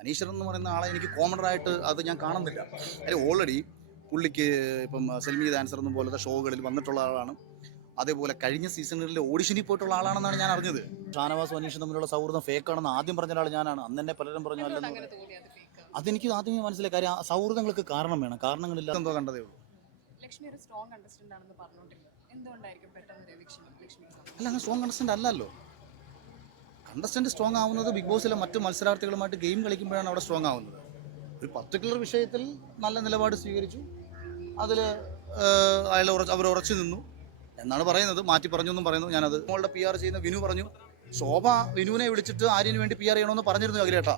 അനീശ്വരൻ എന്ന് പറയുന്ന ആളെ എനിക്ക് കോമണറായിട്ട് അത് ഞാൻ കാണുന്നില്ല. കാര്യം ഓൾറെഡി പുള്ളിക്ക് ഇപ്പം സെൽമി ആൻസർ എന്ന പോലത്തെ ഷോകളിൽ വന്നിട്ടുള്ള ആളാണ്. അതേപോലെ കഴിഞ്ഞ സീസണുകളിൽ ഓഡിഷനിൽ പോയിട്ടുള്ള ആളാണെന്നാണ് ഞാൻ അറിഞ്ഞത്. ഷാനവാസും അനീഷും തമ്മിലുള്ള സൗഹൃദം ഫേക്കാണെന്ന് ആദ്യം പറഞ്ഞ ആൾ ഞാനാണ്. അന്ന് തന്നെ പലരും പറഞ്ഞു അല്ലെന്ന്. അതെനിക്ക് ആദ്യമേ മനസ്സിലായി. കാര്യം ആ സൗഹൃദങ്ങൾക്ക് കാരണം വേണം. കാരണങ്ങളില്ല എന്തോ കണ്ടതേ ഉള്ളൂ. അല്ല, അങ്ങനെ സ്ട്രോങ് കണ്ടസ്റ്റന്റ് അല്ലല്ലോ. കണ്ടസ്റ്റന്റ് സ്ട്രോങ് ആവുന്നത് ബിഗ് ബോസിലെ മറ്റു മത്സരാർത്ഥികളുമായിട്ട് ഗെയിം കളിക്കുമ്പോഴാണ് അവിടെ സ്ട്രോങ് ആവുന്നത്. ഒരു പർട്ടിക്കുലർ വിഷയത്തിൽ നല്ല നിലപാട് സ്വീകരിച്ചു, അതിൽ അവർ ഉറച്ചു നിന്നു എന്നാണ് പറയുന്നത്. മാറ്റി പറഞ്ഞു എന്നും പറയുന്നു. ഞാനത് നമ്മളുടെ PR ചെയ്യുന്ന വിനു പറഞ്ഞു, ശോഭ വിനുവിനെ വിളിച്ചിട്ട് ആര്യന് വേണ്ടി PR ചെയ്യണമെന്ന് പറഞ്ഞിരുന്നു അഖിലേട്ട.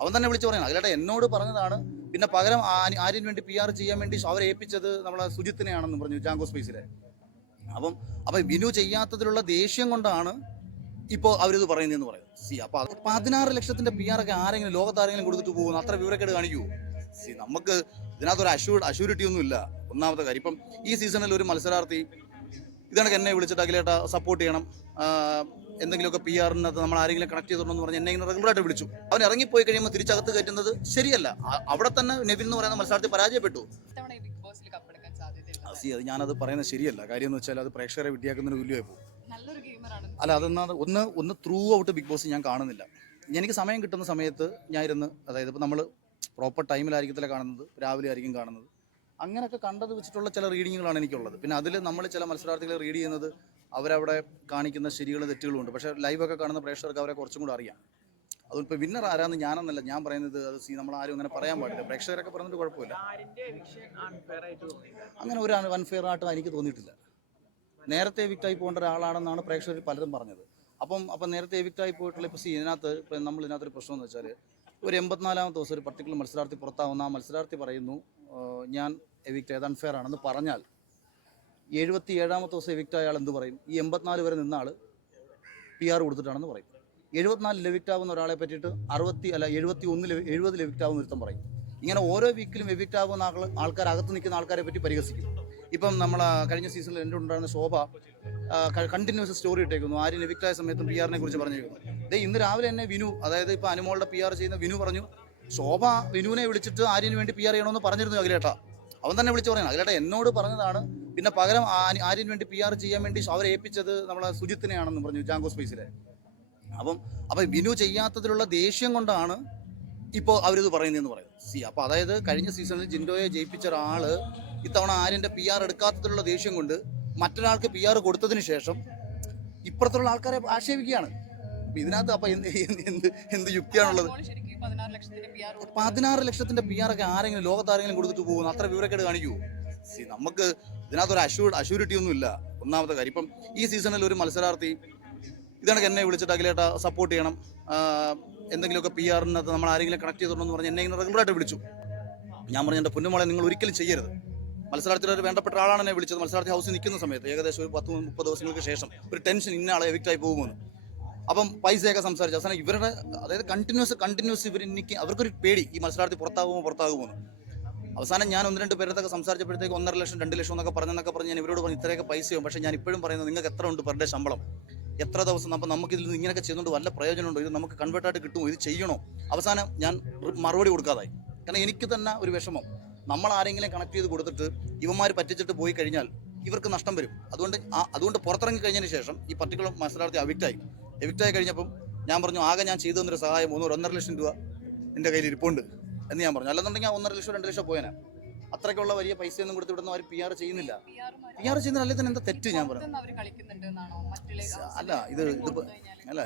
അവൻ തന്നെ വിളിച്ച് പറയുന്നത് അഖിലേട്ട എന്നോട് പറഞ്ഞതാണ്, പിന്നെ പകരം ആര്യന് വേണ്ടി PR ചെയ്യാൻ വേണ്ടി അവരെ ഏൽപ്പിച്ചത് നമ്മളെ സുജിത്തിനെയാണെന്ന് പറഞ്ഞു, ജാങ്കോ സ്പേസിലെ. അപ്പം വിനു ചെയ്യാത്തതിലുള്ള ദേഷ്യം കൊണ്ടാണ് ഇപ്പോൾ അവരിത് പറയുന്നതെന്ന് പറയും. അപ്പോൾ 16 ലക്ഷത്തിന്റെ PR ഒക്കെ ആരെങ്കിലും ലോകത്താരെങ്കിലും കൊടുത്തിട്ട് പോകുന്നു? അത്ര വിവരക്കേട് കാണിക്കൂ. നമുക്ക് ഇതിനകത്തൊരു അഷ്യൂരിറ്റി ഒന്നും ഇല്ല. ഒന്നാമത്തെ കാര്യം, ഇപ്പം ഈ സീസണിൽ ഒരു മത്സരാർത്ഥി ഇതണക്ക് എന്നെ വിളിച്ചിട്ട് അഖിലേട്ട സപ്പോർട്ട് ചെയ്യണം, എന്തെങ്കിലുമൊക്കെ PR-നകത്ത് നമ്മൾ ആരെങ്കിലും കണക്ട് ചെയ്തിട്ടുണ്ടെന്ന് പറഞ്ഞ് എന്നെ ഇങ്ങനെ റെഗുലറായിട്ട് വിളിച്ചു. അവൻ ഇറങ്ങിപ്പോയി കഴിയുമ്പോൾ തിരിച്ചകത്ത് കയറ്റുന്നത് ശരിയല്ല. അവിടെ തന്നെ നെവിൻ എന്ന് പറയുന്ന മത്സരാർത്ഥി പരാജയപ്പെട്ടു. അത് ഞാനത് പറയുന്നത് ശരിയല്ല. കാര്യം എന്ന് വെച്ചാൽ അത് പ്രേക്ഷകരെ വിഡ്ഢിയാക്കുന്നതിന് തുല്യമായി പോകും. അല്ല, അതൊന്നാണ് ഒന്ന് ത്രൂ ഔട്ട് ബിഗ് ബോസ് ഞാൻ കാണുന്നില്ല. എനിക്ക് സമയം കിട്ടുന്ന സമയത്ത് ഞാൻ ഇരുന്ന്, അതായത് ഇപ്പോൾ നമ്മൾ പ്രോപ്പർ ടൈമിലായിരിക്കത്തില്ല കാണുന്നത്, രാവിലെ ആയിരിക്കും കാണുന്നത്. അങ്ങനെയൊക്കെ കണ്ടത് വെച്ചിട്ടുള്ള ചില റീഡിങ്ങുകളാണ് എനിക്കുള്ളത്. പിന്നെ അതിൽ നമ്മൾ ചില മത്സരാർത്ഥികളെ റീഡ് ചെയ്യുന്നത് അവരവിടെ കാണിക്കുന്ന ശരികളും തെറ്റുകളും ഉണ്ട്. പക്ഷേ ലൈവൊക്കെ കാണുന്ന പ്രേക്ഷകർക്ക് അവരെ കുറച്ചും കൂടെ അറിയാം. അതിപ്പോൾ വിന്നർ ആരാന്ന് ഞാനെന്നല്ല ഞാൻ പറയുന്നത്. അത് നമ്മൾ ആരും അങ്ങനെ പറയാൻ പാടില്ല. പ്രേക്ഷകരൊക്കെ പറഞ്ഞിട്ട് കുഴപ്പമില്ല. അങ്ങനെ ഒരു അൺഫെയർ ആയിട്ട് എനിക്ക് തോന്നിയിട്ടില്ല. നേരത്തെ എവിക്റ്റായി പോകേണ്ട ഒരാളാണെന്നാണ് പ്രേക്ഷകർ പലരും പറഞ്ഞത്. അപ്പം നേരത്തെ എവിക്റ്റായി പോയിട്ടുള്ള ഇപ്പോൾ ഇതിനകത്ത് ഇപ്പം നമ്മൾ ഇതിനകത്തൊരു പ്രശ്നം എന്ന് വെച്ചാൽ, ഒരു 84-ാമത്തെ ദിവസം ഒരു പർട്ടിക്കുലർ മത്സരാർത്ഥി പുറത്താവുന്ന ആ മത്സരാർത്ഥി പറയുന്നു ഞാൻ എവിക്റ്റ് ആയത് അൺഫെയർ ആണെന്ന് പറഞ്ഞാൽ, 77-ാമത്തെ ദിവസം എവിക്റ്റ് ആയ ആൾ എന്ത് പറയും? ഈ 84 വരെ നിന്ന ആൾ PR കൊടുത്തിട്ടാണെന്ന് പറയും. 74 എവിക്റ്റ് ആവുന്ന ഒരാളെ പറ്റിയിട്ട് 70 എവിക്റ്റ് ആവുന്ന ഒരുത്തം പറയും. ഇങ്ങനെ ഓരോ വീക്കിലും എവിക്റ്റ് ആവുന്ന ആൾക്കാർ, അകത്ത് നിൽക്കുന്ന ആൾക്കാരെ പറ്റി പരിഹസിക്കും. ഇപ്പം നമ്മൾ കഴിഞ്ഞ സീസണിൽ എൻ്റെ ഉണ്ടായിരുന്ന ശോഭ കണ്ടിന്യൂസ് സ്റ്റോറി ഇട്ടേക്കുന്നു, ആര്യൻ എവിക്റ്റായ സമയത്തും PR-നെ കുറിച്ച് പറഞ്ഞേക്കുന്നു. ഇന്ന് രാവിലെ തന്നെ വിനു, അതായത് ഇപ്പോൾ അനുമോളുടെ PR ചെയ്യുന്ന വിനു പറഞ്ഞു, ശോഭ വിനുവിനെ വിളിച്ചിട്ട് ആര്യന് വേണ്ടി PR ചെയ്യണമെന്ന് പറഞ്ഞിരുന്നു അഖിലേട്ട. അവൻ തന്നെ വിളിച്ച് പറയുന്നത് അഖിലേട്ട എന്നോട് പറഞ്ഞതാണ്, പിന്നെ പകരം ആര്യന് വേണ്ടി PR ചെയ്യാൻ വേണ്ടി അവരെ ഏൽപ്പിച്ചത് നമ്മളെ സുജിത്തിനെയാണെന്ന് പറഞ്ഞു, ജാങ്കോ സ്പേസിലെ. അപ്പം വിനു ചെയ്യാത്തതിലുള്ള ദേഷ്യം കൊണ്ടാണ് ഇപ്പോൾ അവരിത് പറയുന്നതെന്ന് പറയും. അപ്പോൾ അതായത് കഴിഞ്ഞ സീസണിൽ ജിൻഡോയെ ജയിപ്പിച്ച ഒരാൾ ഇത്തവണ ആര്യൻ്റെ PR എടുക്കാത്തതിലുള്ള ദേഷ്യം കൊണ്ട് മറ്റൊരാൾക്ക് PR കൊടുത്തതിന് ശേഷം ഇപ്പുറത്തുള്ള ആൾക്കാരെ ആക്ഷേപിക്കുകയാണ്. അപ്പം ഇതിനകത്ത് അപ്പം എന്ത് യുക്തിയാണുള്ളത്? 16 ലക്ഷത്തിന്റെ PR ഒക്കെ ആരെങ്കിലും ലോകത്താരെങ്കിലും കൊടുത്തിട്ട് പോകുന്നു? അത്ര വിവരക്കേട് കാണിക്കൂ. നമുക്ക് ഇതിനകത്തൊരു അഷ്യൂരിറ്റി ഒന്നും ഇല്ല. ഒന്നാമത്തെ കാര്യം, ഇപ്പം ഈ സീസണിൽ ഒരു മത്സരാർത്ഥി ഇതണക്ക് എന്നെ വിളിച്ചിട്ട് അഖിലേട്ട സപ്പോർട്ട് ചെയ്യണം, എന്തെങ്കിലുമൊക്കെ PR-നകത്ത് നമ്മൾ ആരെങ്കിലും കണക്ട് ചെയ്തിട്ടുണ്ടെന്ന് പറഞ്ഞ് എന്നെ ഇങ്ങനെ റെഗുലറായിട്ട് വിളിച്ചു. ഞാൻ പറഞ്ഞു, എൻ്റെ പൊന്നുമോളെ നിങ്ങൾ ഒരിക്കലും ചെയ്യരുത്. മത്സരാർത്ഥിയുടെ ഒരു വേണ്ടപ്പെട്ട ആളാണ് എന്നെ വിളിച്ചത്. മത്സരാർത്ഥി ഹൗസിൽ നിൽക്കുന്ന സമയത്ത് ഏകദേശം ഒരു 10-30 ദിവസങ്ങൾക്ക് ശേഷം ഒരു ടെൻഷൻ, ഇന്ന ആളെ എവിക്റ്റായി പോകുമെന്ന്. അപ്പം പൈസയൊക്കെ സംസാരിച്ചു. അവസാനം ഇവരുടെ, അതായത് കണ്ടിന്യൂസ് എനിക്ക് അവർക്കൊരു പേടി, ഈ മത്സരാർത്ഥി പുറത്താകുമോ. അവസാനം ഞാൻ 1-2 പേരത്തൊക്കെ സംസാരിച്ചപ്പോഴത്തേക്ക് 1.5 ലക്ഷം 2 ലക്ഷം എന്നൊക്കെ പറഞ്ഞ് ഞാൻ ഇവരോട് പറഞ്ഞു ഇത്രയൊക്കെ പൈസയും. പക്ഷേ ഞാൻ ഇപ്പോഴും പറയുന്നത്, നിങ്ങൾക്ക് എത്ര ഉണ്ട് പെർ ഡേ ശമ്പളം, എത്ര ദിവസം, അപ്പം നമുക്കിതിൽ നിന്ന് ഇങ്ങനെയൊക്കെ ചെയ്യുന്നതുകൊണ്ട് വല്ല പ്രയോജനമുണ്ടോ? ഇത് നമുക്ക് കൺവേർട്ടായിട്ട് കിട്ടുമോ? ഇത് ചെയ്യണോ? അവസാനം ഞാൻ മറുപടി കൊടുക്കാതായി. കാരണം എനിക്ക് തന്നെ ഒരു വിഷമം, നമ്മൾ ആരെങ്കിലും കണക്ട് ചെയ്ത് കൊടുത്തിട്ട് ഇവന്മാർ പറ്റിച്ചിട്ട് പോയി കഴിഞ്ഞാൽ ഇവർക്ക് നഷ്ടം വരും. അതുകൊണ്ട് പുറത്തിറങ്ങി കഴിഞ്ഞതിന് ശേഷം ഈ പർട്ടിക്കുലർ മത്സരാർത്ഥി എവിക്റ്റായി കഴിഞ്ഞപ്പം ഞാൻ പറഞ്ഞു, ആകെ ഞാൻ ചെയ്തു തന്നൊരു സഹായം 1.5 ലക്ഷം രൂപ എൻ്റെ കയ്യിൽ ഇരിപ്പുണ്ട് എന്ന് ഞാൻ പറഞ്ഞു. അല്ലെന്നുണ്ടെങ്കിൽ 1.5 ലക്ഷം 2 ലക്ഷം പോയാൽ അത്രയ്ക്കുള്ള വലിയ പൈസയൊന്നും കൊടുത്ത് വിടുന്ന അവർ PR ചെയ്യുന്നില്ല. അല്ലെങ്കിൽ തന്നെ എന്താ തെറ്റ്? ഞാൻ പറഞ്ഞു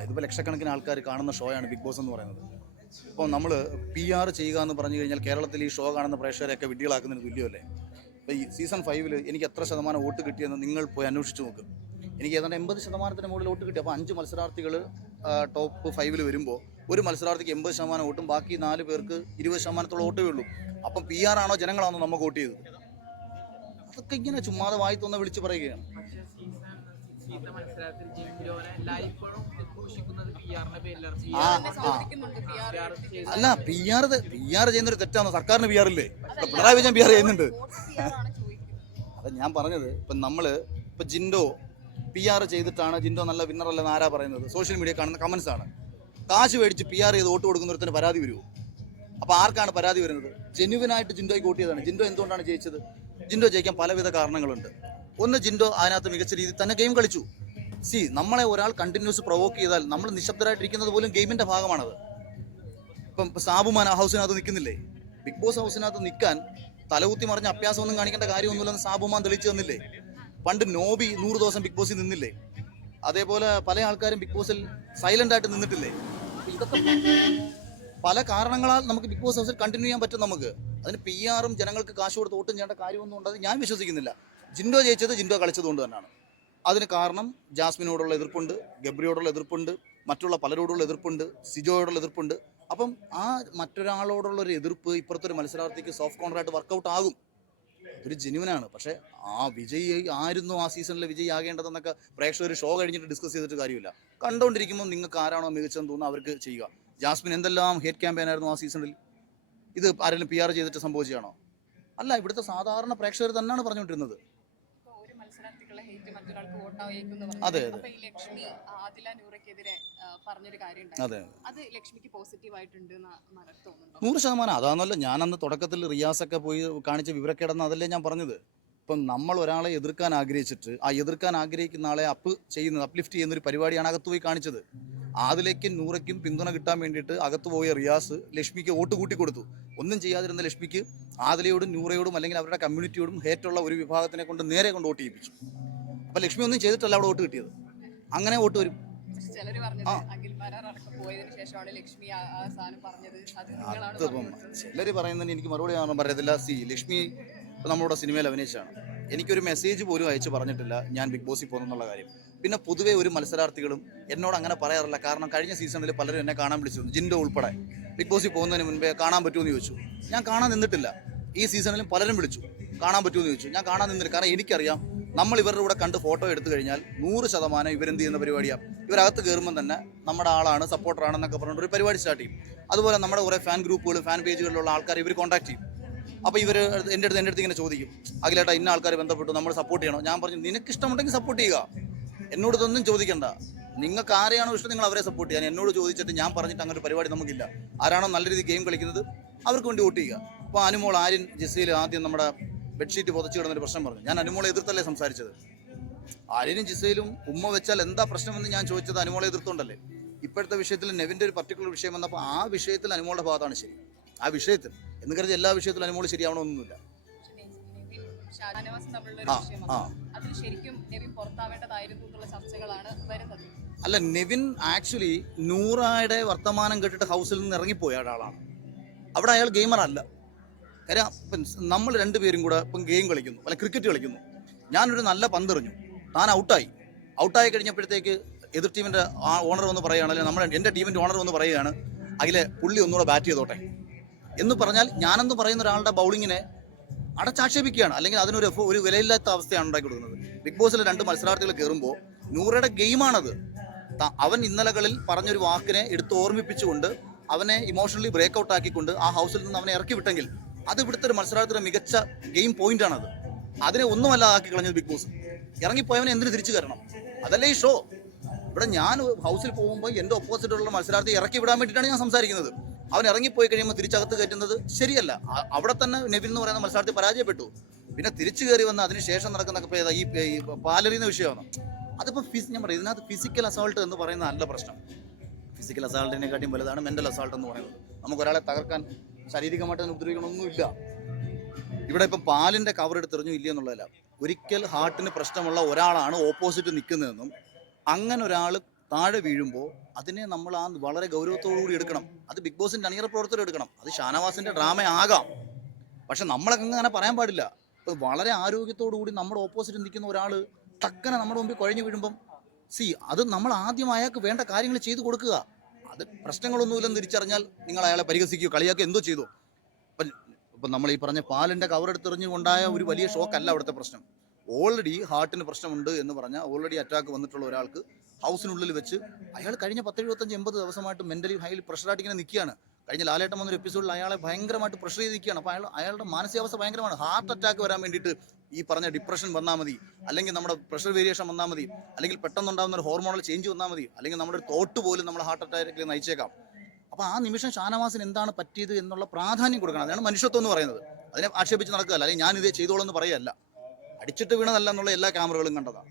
ഇതിപ്പോൾ ലക്ഷക്കണക്കിന് ആൾക്കാർ കാണുന്ന ഷോയാണ് ബിഗ് ബോസ് എന്ന് പറയുന്നത്. ഇപ്പോൾ നമ്മൾ PR ചെയ്യുക എന്ന് പറഞ്ഞു കഴിഞ്ഞാൽ കേരളത്തിൽ ഈ ഷോ കാണുന്ന പ്രേക്ഷകരെയൊക്കെ വിഡ്ഢികളാക്കുന്നതിന് തുല്യമല്ലേ? ഇപ്പോൾ ഈ സീസൺ 5 എനിക്ക് എത്ര ശതമാനം വോട്ട് കിട്ടിയെന്ന് നിങ്ങൾ പോയി അന്വേഷിച്ച് നോക്ക്. എനിക്ക് ഏതാണ്ട് 80% മുകളിൽ വോട്ട് കിട്ടി. അപ്പോൾ 5 മത്സരാർത്ഥികൾ ടോപ്പ് 5 വരുമ്പോൾ ഒരു മത്സരാർത്ഥിക്ക് 80% വോട്ടും ബാക്കി 4 പേർക്ക് 20% വോട്ടേ ഉള്ളൂ. അപ്പം PR ആണോ ജനങ്ങളാണോ നമുക്ക് വോട്ട് ചെയ്തത്? അതൊക്കെ ഇങ്ങനെ ചുമ്മാതെ വായി തോന്നുന്ന വിളിച്ച് പറയുകയാണ്. അല്ല, PR ചെയ്യുന്നൊരു തെറ്റാണോ? സർക്കാരിന് PR ഇല്ലേ? പിണറായി വിജയൻ PR ചെയ്യുന്നുണ്ട്. അത് ഞാൻ പറഞ്ഞത്, ഇപ്പം ജിൻഡോ PR ചെയ്തിട്ടാണ്, ജിൻഡോ നല്ല വിന്നറല്ലെന്ന് ആരാ പറയുന്നത്? സോഷ്യൽ മീഡിയ കാണുന്ന കമൻസ് ആണ്. കാശ് മേടിച്ച് PR ചെയ്ത് വോട്ട് കൊടുക്കുന്നൊരുത്തിന് പരാതി വരുമോ? അപ്പോൾ ആർക്കാണ് പരാതി വരുന്നത്? ജെന്യുവനായിട്ട് ജിൻഡോയ്ക്ക് വോട്ട് ചെയ്തതാണ്. ജിൻഡോ എന്തുകൊണ്ടാണ് ജയിച്ചത്? ജിൻഡോ ജയിക്കാൻ പലവിധ കാരണങ്ങളുണ്ട്. ഒന്ന്, ജിൻഡോ അതിനകത്ത് മികച്ച രീതിയിൽ തന്നെ ഗെയിം കളിച്ചു. നമ്മളെ ഒരാൾ കണ്ടിന്യൂസ് പ്രൊവോക്ക് ചെയ്താൽ നമ്മൾ നിശബ്ദരായിട്ടിരിക്കുന്നത് പോലും ഗെയിമിന്റെ ഭാഗമാണത്. ഇപ്പം സാബുമാൻ ഹൗസിനകത്ത് നിൽക്കുന്നില്ലേ? ബിഗ് ബോസ് ഹൗസിനകത്ത് നിൽക്കാൻ തലകുത്തി മറിഞ്ഞ അഭ്യാസമൊന്നും കാണിക്കേണ്ട കാര്യമൊന്നുമില്ലെന്ന് സാബുമാൻ തെളിയിച്ചു തന്നില്ലേ? പണ്ട് നോബി 100 ദിവസം ബിഗ് ബോസിൽ നിന്നില്ലേ? അതേപോലെ പല ആൾക്കാരും ബിഗ് ബോസിൽ സൈലന്റ് ആയിട്ട് നിന്നിട്ടില്ലേ? ഇതൊക്കെ പല കാരണങ്ങളാൽ നമുക്ക് ബിഗ് ബോസ് ഹൗസിൽ കണ്ടിന്യൂ ചെയ്യാൻ പറ്റും. നമുക്ക് അതിന് PR-ഉം ജനങ്ങൾക്ക് കാശ് കൊടുത്ത് വോട്ടും ചെയ്യേണ്ട കാര്യമൊന്നും ഉണ്ടെന്ന് ഞാൻ വിശ്വസിക്കുന്നില്ല. ജിൻഡോ ജയിച്ചത് ജിൻഡോ കളിച്ചതുകൊണ്ട് തന്നെയാണ്. അതിന് കാരണം ജാസ്മിനോടുള്ള എതിർപ്പുണ്ട്, ഗബ്രിയോടുള്ള എതിർപ്പുണ്ട്, മറ്റുള്ള പലരോടുള്ള എതിർപ്പുണ്ട്, സിജോയോടുള്ള എതിർപ്പുണ്ട്. അപ്പം ആ മറ്റൊരാളോടുള്ള ഒരു എതിർപ്പ് ഇപ്പുറത്തൊരു മത്സരാർത്ഥിക്ക് സോഫ്റ്റ് കോർണറായിട്ട് വർക്കൗട്ട് ആകും. ഒരു ജെന്യുവനാണ്. പക്ഷേ ആ വിജയ് ആയിരുന്നു ആ സീസണിലെ വിജയ് ആകേണ്ടതെന്നൊക്കെ പ്രേക്ഷകർ ഷോ കഴിഞ്ഞിട്ട് ഡിസ്കസ് ചെയ്തിട്ട് കാര്യമില്ല. കണ്ടുകൊണ്ടിരിക്കുമ്പോൾ നിങ്ങൾക്ക് ആരാണോ മികച്ചതെന്ന് തോന്നുന്നു അവർക്ക് ചെയ്യുക. ജാസ്മിൻ എന്തെല്ലാം ഹേറ്റ് ക്യാമ്പയിൻ ആയിരുന്നു ആ സീസണിൽ. ഇത് ആരെങ്കിലും PR ചെയ്തിട്ട് സംഭവിച്ചതാണോ? അല്ല, ഇവിടുത്തെ സാധാരണ പ്രേക്ഷകർ തന്നെയാണ് പറഞ്ഞുകൊണ്ടിരുന്നത്. അതെ അതെ അതെ 100%. അതാണല്ലോ ഞാൻ അന്ന് തുടക്കത്തിൽ റിയാസൊക്കെ പോയി കാണിച്ച വിവരക്കേടെന്ന് അതല്ലേ ഞാൻ പറഞ്ഞത്. ഇപ്പം നമ്മൾ ഒരാളെ എതിർക്കാൻ ആഗ്രഹിച്ചിട്ട് ആ എതിർക്കാൻ ആഗ്രഹിക്കുന്ന ആളെ അപ്ലിഫ്റ്റ് ചെയ്യുന്ന ഒരു പരിപാടിയാണ് അകത്ത് പോയി കാണിച്ചത്. അതിലേക്കും നൂറയ്ക്കും പിന്തുണ കിട്ടാൻ വേണ്ടിയിട്ട് അകത്ത് പോയ റിയാസ് ലക്ഷ്മിക്ക് വോട്ട് കൂട്ടി കൊടുത്തു. ഒന്നും ചെയ്യാതിരുന്ന ലക്ഷ്മിക്ക് ആദിലയോടും നൂറയോടും അല്ലെങ്കിൽ അവരുടെ കമ്മ്യൂണിറ്റിയോടും ഹേറ്റുള്ള ഒരു വിഭാഗത്തിനെ കൊണ്ട് നേരെ കൊണ്ട് വോട്ട് ചെയ്യിപ്പിച്ചു. അപ്പം ലക്ഷ്മി ഒന്നും ചെയ്തിട്ടല്ല അവിടെ വോട്ട് കിട്ടിയത്. അങ്ങനെ വോട്ട് വരും. ചിലർ പറയുന്നതിന് എനിക്ക് മറുപടി പറയത്തില്ല. ലക്ഷ്മി ഇപ്പം നമ്മളുടെ സിനിമയിൽ അഭിനയിച്ചാണ്. എനിക്കൊരു മെസ്സേജ് പോലും അയച്ച് പറഞ്ഞിട്ടില്ല ഞാൻ ബിഗ് ബോസിൽ പോകുന്നുള്ള കാര്യം. പിന്നെ പൊതുവെ ഒരു മത്സരാർത്ഥികളും എന്നോട് അങ്ങനെ പറയാറില്ല. കാരണം കഴിഞ്ഞ സീസണിൽ പലരും എന്നെ കാണാൻ വിളിച്ചിരുന്നു, ജിൻഡോ ഉൾപ്പെടെ. ബിഗ് ബോസിൽ പോകുന്നതിന് മുൻപേ കാണാൻ പറ്റുമെന്ന് ചോദിച്ചു. ഞാൻ കാണാൻ നിന്നിട്ടില്ല. ഈ സീസണിലും പലരും വിളിച്ചു കാണാൻ പറ്റുമെന്ന് ചോദിച്ചു. ഞാൻ കാണാൻ നിന്നില്ല. കാരണം എനിക്കറിയാം നമ്മൾ ഇവരുടെ കൂടെ കണ്ട് ഫോട്ടോ എടുത്തു കഴിഞ്ഞാൽ 100% ഇവരെന്ത് ചെയ്യുന്ന പരിപാടിയാണ്. ഇവരകത്ത് കയറുമ്പോൾ തന്നെ നമ്മുടെ ആളാണ്, സപ്പോർട്ടറാണെന്നൊക്കെ പറഞ്ഞിട്ട് ഒരു പരിപാടി സ്റ്റാർട്ട് ചെയ്യും. അതുപോലെ നമ്മുടെ കുറേ ഫാൻ ഗ്രൂപ്പുകൾ, ഫാൻ പേജുകളിലുള്ള ആൾക്കാർ ഇവർ കോൺടാക്ട് ചെയ്യും. അപ്പോൾ ഇവർ എൻ്റെ അടുത്ത് ഇങ്ങനെ ചോദിക്കും, അഖിലേട്ടാ ഇന്ന ആൾക്കാർ ബന്ധപ്പെട്ടു, നമ്മൾ സപ്പോർട്ട് ചെയ്യണോ? ഞാൻ പറഞ്ഞു, നിനക്ക് ഇഷ്ടമുണ്ടെങ്കിൽ സപ്പോർട്ട് ചെയ്യുക, എന്നോട് ഇതൊന്നും ചോദിക്കണ്ട. നിങ്ങൾക്ക് ആരെയാണോ ഇഷ്ടം നിങ്ങൾ അവരെ സപ്പോർട്ട് ചെയ്യാൻ. എന്നോട് ചോദിച്ചിട്ട് ഞാൻ പറഞ്ഞിട്ട് അങ്ങനെ ഒരു പരിപാടി നമുക്കില്ല. ആരാണോ നല്ല രീതിയിൽ ഗെയിം കളിക്കുന്നത് അവർക്ക് വേണ്ടി വോട്ട് ചെയ്യുക. അപ്പോൾ അനുമോൾ, ആര്യൻ, ജസീൽ ആദ്യം നമ്മുടെ ബെഡ്ഷീറ്റ് പുതച്ചു കിടന്നൊരു പ്രശ്നം പറഞ്ഞു. ഞാൻ അനുമോളെ എതിർത്തല്ലേ സംസാരിച്ചത്. ആര്യനും ജിസയിലും ഉമ്മ വെച്ചാൽ എന്താ പ്രശ്നമെന്ന് ഞാൻ ചോദിച്ചത് അനുമോളെ എതിർത്തുകൊണ്ടല്ലേ. ഇപ്പോഴത്തെ വിഷയത്തിൽ നെവിൻ്റെ ഒരു പർട്ടിക്കുലർ വിഷയം വന്നപ്പോൾ ആ വിഷയത്തിൽ അനുമോളുടെ ഭാഗത്താണ് ശരി. ആ വിഷയത്തിൽ എന്ന് കരുതി എല്ലാ വിഷയത്തിലും അനുമോൾ ശരിയാവണമെന്നൊന്നുമില്ല. അല്ല, നെവിൻ ആക്ച്വലി നൂറായുടെ വർത്തമാനം കേട്ടിട്ട് ഹൗസിൽ നിന്ന് ഇറങ്ങിപ്പോയ ഒരാളാണ്. അവിടെ അയാൾ ഗെയിമറല്ല. കാര്യം ഇപ്പം നമ്മൾ രണ്ടുപേരും കൂടെ ഇപ്പം ഗെയിം കളിക്കുന്നു, അല്ല ക്രിക്കറ്റ് കളിക്കുന്നു. ഞാനൊരു നല്ല പന്തെറിഞ്ഞു, താൻ ഔട്ടായി കഴിഞ്ഞപ്പോഴത്തേക്ക് എതിർ ടീമിൻ്റെ ഓണർ വന്ന് പറയുകയാണ്, അല്ലെങ്കിൽ എൻ്റെ ടീമിൻ്റെ ഓണർ വന്ന് പറയുകയാണ്, അതിലെ പുള്ളി ഒന്നുകൂടെ ബാറ്റ് ചെയ്തോട്ടെ എന്ന് പറഞ്ഞാൽ ഞാനെന്ന് പറയുന്ന ഒരാളുടെ ബൗളിങ്ങിനെ അടച്ചാക്ഷേപിക്കുകയാണ്. അല്ലെങ്കിൽ അതിനൊരു ഒരു വിലയില്ലാത്ത അവസ്ഥയാണ് ഉണ്ടാക്കി കൊടുക്കുന്നത്. ബിഗ് ബോസിലെ 2 മത്സരാർത്ഥികൾ കയറുമ്പോൾ നൂറയുടെ ഗെയിമാണത്. അവൻ ഇന്നലകളിൽ പറഞ്ഞൊരു വാക്കിനെ എടുത്ത് ഓർമ്മിപ്പിച്ചുകൊണ്ട് അവനെ ഇമോഷണലി ബ്രേക്ക് ഔട്ട് ആക്കിക്കൊണ്ട് ആ ഹൗസിൽ നിന്ന് അവനെ ഇറക്കി വിട്ടെങ്കിൽ അത് ഇവിടുത്തെ ഒരു മത്സരാർത്ഥിയുടെ മികച്ച ഗെയിം പോയിന്റാണത്. അതിനെ ഒന്നുമല്ലാതാക്കി കളഞ്ഞത് ബിഗ് ബോസ്. ഇറങ്ങിപ്പോയവനെ എന്തിനു തിരിച്ചു കയറണം? അതല്ലേ ഈ ഷോ. ഇവിടെ ഞാൻ ഹൗസിൽ പോകുമ്പോൾ എൻ്റെ ഓപ്പോസിറ്റുള്ള മത്സരാർത്ഥി ഇറക്കി വിടാൻ വേണ്ടിയിട്ടാണ് ഞാൻ സംസാരിക്കുന്നത്. അവൻ ഇറങ്ങിപ്പോയി കഴിയുമ്പോൾ തിരിച്ചകത്ത് കയറ്റുന്നത് ശരിയല്ല. അവിടെ തന്നെ നെവിൻ എന്ന് പറയുന്ന മത്സരാർത്ഥി പരാജയപ്പെട്ടു. പിന്നെ തിരിച്ചു കയറി വന്ന് അതിനുശേഷം നടക്കുന്ന ഈ പാലറിയുന്ന വിഷയമാണ്. അതിപ്പോൾ ഞാൻ പറയും, ഇതിനകത്ത് ഫിസിക്കൽ അസോൾട്ട് എന്ന് പറയുന്ന നല്ല പ്രശ്നം. ഫിസിക്കൽ അസോൾട്ടിനെക്കാട്ടിയും വലുതാണ് മെൻ്റൽ അസോൾട്ട് എന്ന് പറയുന്നത്. നമുക്കൊരാളെ തകർക്കാൻ ശാരീരികമായിട്ട് അതിന് ഉപദ്രവിക്കണമൊന്നുമില്ല. ഇവിടെ ഇപ്പം പാലിൻ്റെ കവർ എടുത്തെറിഞ്ഞു ഇല്ല എന്നുള്ളതല്ല, ഒരിക്കൽ ഹാർട്ടിന് പ്രശ്നമുള്ള ഒരാളാണ് ഓപ്പോസിറ്റ് നിൽക്കുന്നതെന്നും അങ്ങനെ ഒരാൾ താഴെ വീഴുമ്പോൾ അതിനെ നമ്മൾ വളരെ ഗൗരവത്തോടുകൂടി എടുക്കണം. അത് ബിഗ് ബോസിൻ്റെ അണിയറ പ്രവർത്തകർ എടുക്കണം. അത് ഷാനവാസിൻ്റെ ഡ്രാമ ആകാം, പക്ഷെ നമ്മളൊക്കെ അങ്ങനെ പറയാൻ പാടില്ല. ഇപ്പോൾ വളരെ ആരോഗ്യത്തോടുകൂടി നമ്മുടെ ഓപ്പോസിറ്റ് നിൽക്കുന്ന ഒരാൾ ടക്കനെ നമ്മുടെ മുമ്പിൽ കുഴഞ്ഞു വീഴുമ്പം അത് നമ്മൾ ആദ്യം അയാൾക്ക് വേണ്ട കാര്യങ്ങൾ ചെയ്തു കൊടുക്കുക. അത് പ്രശ്നങ്ങളൊന്നുമില്ലെന്ന് തിരിച്ചറിഞ്ഞാൽ നിങ്ങൾ അയാളെ പരിഹസിക്കുകയോ കളിയാക്കുകയോ എന്തോ ചെയ്തു. ഇപ്പം നമ്മൾ ഈ പറഞ്ഞ പാലിൻ്റെ കവറെടുത്തെറിഞ്ഞുകൊണ്ടായ ഒരു വലിയ ഷോക്കല്ല അവിടുത്തെ പ്രശ്നം. ഓൾറെഡി ഹാർട്ടിന് പ്രശ്നമുണ്ട് എന്ന് പറഞ്ഞാൽ ഓൾറെഡി അറ്റാക്ക് വന്നിട്ടുള്ള ഒരാൾക്ക് ഹൗസിനുള്ളിൽ വെച്ച് അയാൾ കഴിഞ്ഞ 10-75-80 ദിവസമായിട്ട് മെൻ്റലി ഹൈലി പ്രഷറായിട്ട് ഇങ്ങനെ നിൽക്കുകയാണ്. കഴിഞ്ഞ ലാലേട്ടൻ വന്നൊരു എപ്പിസോഡിൽ അയാളെ ഭയങ്കരമായിട്ട് പ്രഷർ ചെയ്ത് നിൽക്കുകയാണ്. അപ്പോൾ അയാളുടെ മാനസികാവസ്ഥ ഭയങ്കരമാണ്. ഹാർട്ട് അറ്റാക്ക് വരാൻ വേണ്ടിയിട്ട് ഈ പറഞ്ഞ ഡിപ്രഷൻ വന്നാൽ മതി, അല്ലെങ്കിൽ നമ്മുടെ പ്രഷർ വേരിയേഷൻ വന്നാൽ മതി, അല്ലെങ്കിൽ പെട്ടെന്നുണ്ടാകുന്ന ഒരു ഹോർമോണൽ ചേഞ്ച് വന്നാൽ മതി, അല്ലെങ്കിൽ നമ്മുടെ തോട്ട് പോലും നമ്മുടെ ഹാർട്ട് അറ്റാക്കിൽ നയിച്ചേക്കാം. അപ്പോൾ ആ നിമിഷം ഷാനവാസിന് എന്താണ് പറ്റിയത് എന്നുള്ള പ്രാധാന്യം കൊടുക്കണം. അതാണ് മനുഷ്യത്വം എന്ന് പറയുന്നത്. അതിനെ ആക്ഷേപിച്ച് നടക്കുകയല്ല, അല്ലെങ്കിൽ ഞാനിതേ ചെയ്തോളൂ എന്ന് പറയുകയല്ല. അടിച്ചിട്ട് വീണതല്ല എന്നുള്ള എല്ലാ ക്യാമറകളും കണ്ടതാണ്.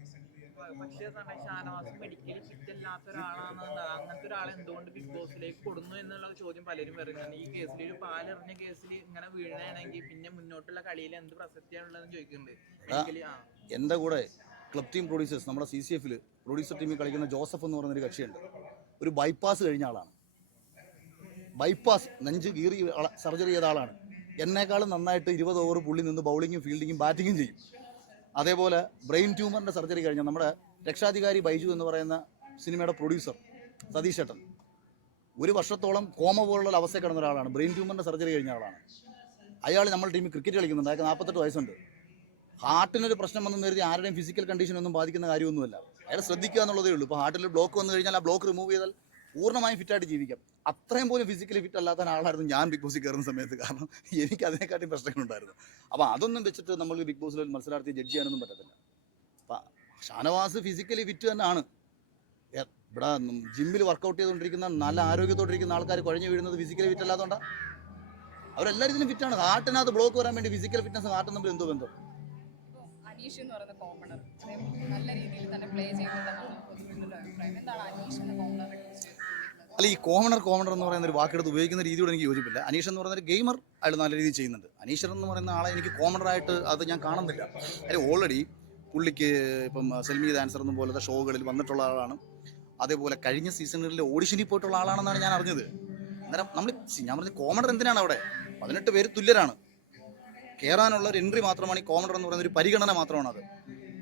പക്ഷേ ഷാനവാസ് മെഡിക്കലി ഫിറ്റ് അല്ലാത്ത ഒരാളാണെന്ന്, അങ്ങനത്തെ ഒരാളെ എന്തുകൊണ്ട് ബിഗ് ബോസിലേക്ക് കൊടുന്നു എന്നുള്ള ചോദ്യം പലരും വരുന്നുണ്ട്. ഈ കേസിൽ ഒരു പാലെറിഞ്ഞ കേസിൽ ഇങ്ങനെ വീഴണമെങ്കിൽ പിന്നെ മുന്നോട്ടുള്ള കളിയിൽ എന്ത് പ്രസക്തിയാണുള്ളതെന്ന് ചോദിക്കുന്നുണ്ട്. എൻ്റെ കൂടെ ക്ലബ് ടീം പ്രൊഡ്യൂസേഴ്സ്, നമ്മുടെ CCF പ്രൊഡ്യൂസർ ടീമിൽ കളിക്കുന്ന ജോസഫ് എന്ന് പറയുന്നൊരു കക്ഷിയുണ്ട്. ഒരു ബൈപ്പാസ് കഴിഞ്ഞ ആളാണ്. ബൈപ്പാസ് നെഞ്ച് കീറി സർജറി ചെയ്ത ആളാണ്. എന്നെക്കാളും നന്നായിട്ട് 20 ഓവർ പുള്ളി നിന്ന് ബൗളിങ്ങും ഫീൽഡിങ്ങും ബാറ്റിങ്ങും ചെയ്യും. അതേപോലെ ബ്രെയിൻ ട്യൂമറിൻ്റെ സർജറി കഴിഞ്ഞ നമ്മുടെ രക്ഷാധികാരി ബൈജു എന്ന് പറയുന്ന സിനിമയുടെ പ്രൊഡ്യൂസർ സതീഷ് ചേട്ടൻ 1 വർഷത്തോളം കോമ പോലുള്ള അവസ്ഥ കിടന്ന ഒരാളാണ്. ബ്രെയിൻ ട്യൂമറിൻ്റെ സർജറി കഴിഞ്ഞ ആളാണ്. അയാൾ നമ്മുടെ ടീമിൽ ക്രിക്കറ്റ് കളിക്കുന്നുണ്ട്. അയാൾക്ക് 48 വയസ്സുണ്ട്. ഹാർട്ടിനൊരു പ്രശ്നം വന്നു കരുതി ആരുടെയും ഫിസിക്കൽ കണ്ടീഷനൊന്നും ബാധിക്കുന്ന കാര്യമൊന്നുമല്ല. അയാൾ ശ്രദ്ധിക്കുക എന്നുള്ളതേ ഉള്ളൂ. ഇപ്പോൾ ഹാർട്ടിൽ ബ്ലോക്ക് വന്നു കഴിഞ്ഞാൽ ആ ബ്ലോക്ക് റിമൂവ് ചെയ്താൽ പൂർണ്ണമായും ഫിറ്റായിട്ട് ജീവിക്കാം. അത്രയും പോലും ഫിസിക്കലി ഫിറ്റ് അല്ലാത്ത ആളായിരുന്നു ഞാൻ ബിഗ് ബോസിൽ കയറുന്ന സമയത്ത്. കാരണം എനിക്ക് അതിനെക്കാട്ടും പ്രശ്നങ്ങളുണ്ടായിരുന്നു. അപ്പോൾ അതൊന്നും വെച്ചിട്ട് നമ്മൾ ബിഗ് ബോസിൽ ഒരു മത്സരാർത്ഥിയെ ജഡ്ജ് ചെയ്യാനൊന്നും പറ്റത്തില്ല. അപ്പം ഷാനവാസ് ഫിസിക്കലി ഫിറ്റ് തന്നെയാണ്. ഇവിടെ ജിമ്മിൽ വർക്കൗട്ട് ചെയ്തുകൊണ്ടിരിക്കുന്ന നല്ല ആരോഗ്യത്തോട്ടിരിക്കുന്ന ആൾക്കാർ കുഴഞ്ഞു വീഴുന്നത് ഫിസിക്കലി ഫിറ്റ് അല്ലാത്തതുകൊണ്ടാണ്. അവരെല്ലാവരും ഇതിനും ഫിറ്റാണ്. ഹാർട്ടിനകത്ത് ബ്ലോക്ക് വരാൻ വേണ്ടി ഫിസിക്കൽ ഫിറ്റ്നസ് ഹാർട്ടും തമ്മിൽ എന്തോ ബന്ധം. അനീഷ് എന്ന് പറയുന്ന കോമണർ നല്ല രീതിയിൽ തന്നെ പ്ലേ ചെയ്യുന്നുണ്ടെന്നാണ് പൊതുവെയുള്ള അഭിപ്രായം. എന്താണ് അനീഷ് എന്ന കോമണറെ കുറിച്ച്? അല്ല, ഈ കോമണർ എന്ന് പറയുന്ന ഒരു വാക്കെടുത്ത് ഉപയോഗിക്കുന്ന രീതിയോട് എനിക്ക് യോജിപ്പില്ല. അനീഷ് എന്ന് പറയുന്ന ഒരു ഗെയിമർ അയാൾ നല്ല രീതിയിൽ ചെയ്യുന്നുണ്ട്. അനീഷർ എന്ന് പറയുന്ന ആളെ എനിക്ക് കോമണറായിട്ട് അത് ഞാൻ കാണുന്നില്ല. അതിൽ ഓൾറെഡി പുള്ളിക്ക് ഇപ്പം സെൽമി ആൻസർ എന്നും പോലത്തെ ഷോകളിൽ വന്നിട്ടുള്ള ആളാണ്. അതേപോലെ കഴിഞ്ഞ സീസണുകളിൽ ഓഡിഷനിൽ പോയിട്ടുള്ള ആളാണെന്നാണ് ഞാൻ അറിഞ്ഞത്. അന്നേരം ഞാൻ പറഞ്ഞ കോമണർ എന്തിനാണ് അവിടെ? 18 പേര് തുല്യരാണ്. കയറാനുള്ള ഒരു എൻട്രി മാത്രമാണ് ഈ കോമണർ എന്ന് പറയുന്ന ഒരു പരിഗണന മാത്രമാണ് അത്.